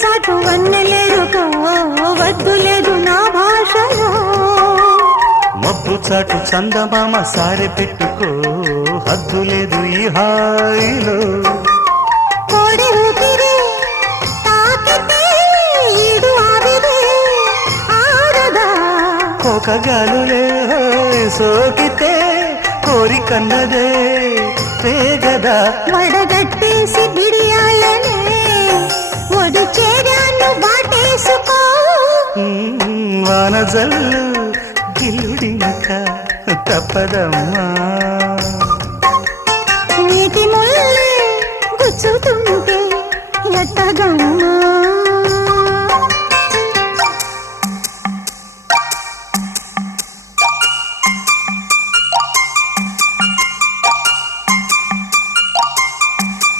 చాటు వన్నెలేరుకో వద్దు లేదు నా భాషలో మబ్బు చాటు చందమామ సారె పెట్టుకో హద్దు లేదు ఈ హాయిలో కోడి ఊపిరి తాకితే ఈడు ఆవిరి ఆరదా కోకగాలులే సోకితే కోరికన్నదే పేగదా వడగట్టేసి బిడియాలనే ఒడి చేరాను బాటేసుకో వానజల్లు గిల్లుడినక తప్పదమ్మా